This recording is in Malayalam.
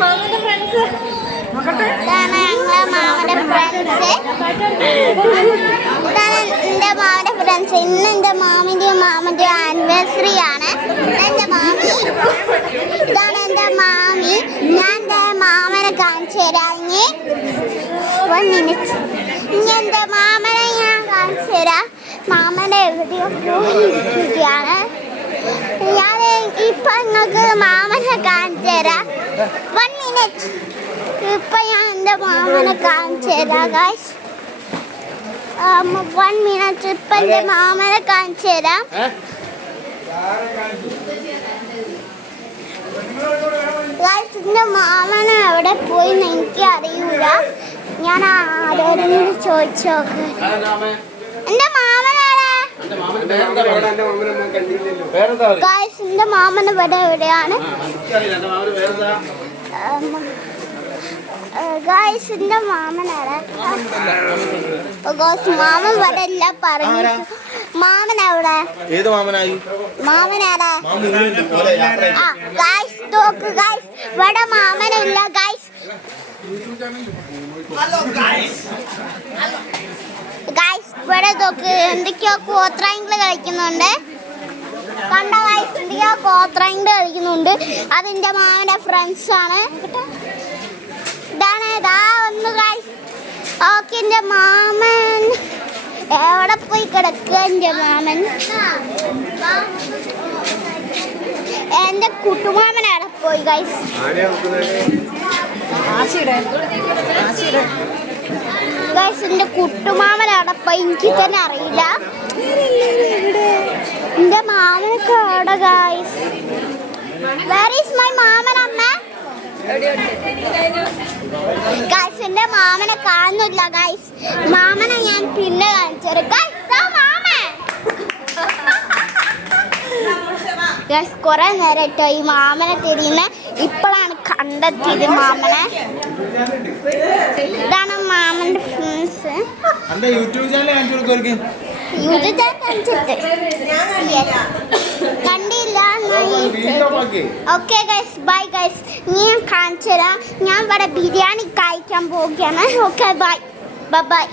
മാമന്റെ ഫ്രണ്ട്സ് ഇതാണ് ഞങ്ങളെ മാമന്റെ ഫ്രണ്ട്സ്. ഇതാണ് എൻ്റെ മാമന്റെ ഫ്രണ്ട്സ്. ഇന്ന് എൻ്റെ മാമിൻ്റെയും മാമൻ്റെയും ആനിവേഴ്സറി ആണ്. എൻ്റെ മാമി ഇതാണ് എൻ്റെ മാമി. ഞാൻ എൻ്റെ മാമനെ കാണിച്ചു തരാം. 1 minute. ഇനി എൻ്റെ മാമനെ ഞാൻ കാണിച്ചു തരാം. മാമനെ എവിടെയോ പോയിരിക്കുകയാണ്. ഞാൻ ഇപ്പൊ നിങ്ങൾക്ക് മാമനെ കാണിച്ചു തരാം. 1 minute. ഇപ്പൊ ഞാൻ എൻ്റെ മാമനെ കാണിച്ചു തരാം ഗൈസ്. 1 minute. ഇപ്പൊ എൻ്റെ മാമനെ കാണിച്ചു തരാം. ഗൈസ് എൻ്റെ മാമനെ എവിടെ പോയി എനിക്ക് അറിയൂല. ഞാൻ ആരോടെങ്കിലും ചോദിച്ചു നോക്ക്. എൻ്റെ മാമനാണ് ഗൈസ്. എൻ്റെ മാമൻ ഇവിടെ എവിടെയാണ് ഗൈസ്? എൻ്റെ മാമനാണ് ഗൈസ്. മാമൻ ഇവിടെ ഇല്ല പറഞ്ഞു. മാമൻ എവിടെ? ഏത് മാമനായി? മാമനാടാ. ഗൈസ് നോക്ക് ഗൈസ്, ഇവിടെ മാമനില്ല ഗൈസ്. ഗൈസ് ഇവിടെ നോക്ക്, എന്തൊക്കെയോ കോത്രാങ്കിള് കളിക്കുന്നുണ്ട്. കണ്ട ഗൈസ്, എന്തൊക്കെയോ കോത്രാങ്കിള് കളിക്കുന്നുണ്ട്. അതിൻ്റെ മാമൻ്റെ ഫ്രണ്ട്സ് ആണ്. ഇതാണ് ഇതാ ഒന്ന് ഗൈസ്. ഓക്കെ, എൻ്റെ മാമൻ എവിടെ പോയി കിടക്കുക? എൻ്റെ മാമൻ, എൻ്റെ കുട്ടുമാമൻ എവിടെ പോയി ഗൈസ്? ഗൈസ് എൻ്റെ കുട്ടുമാമൻ എവിടെ പോയി എനിക്ക് തന്നെ അറിയില്ല. എൻ്റെ മാമനൊക്കെ എവിടെ ഗൈസ്? വേർ ഈസ് മൈ മാമൻ? അമ്മ ഗൈസ് എൻ്റെ മാമനെ കാണുന്നില്ല ഗൈസ്. മാമനെ ഞാൻ പിന്നെ കാണിച്ചു ഗൈസ്. കുറെ നേരമായിട്ടോ ഈ മാമനെ തിരിയുന്ന. ഇപ്പോഴാണ് കണ്ടെത്തിയത് മാമനെ. ഇതാണ് മാമന്റെ ഫ്രണ്ട്സ്. യൂട്യൂബ് ചാനൽ കണ്ടില്ല. Okay guys, bye guys. നീ ഞാൻ കാണിച്ചു തരാം. ഞാൻ ഇവിടെ ബിരിയാണി കഴിക്കാൻ പോവുകയാണ്. Okay bye bye.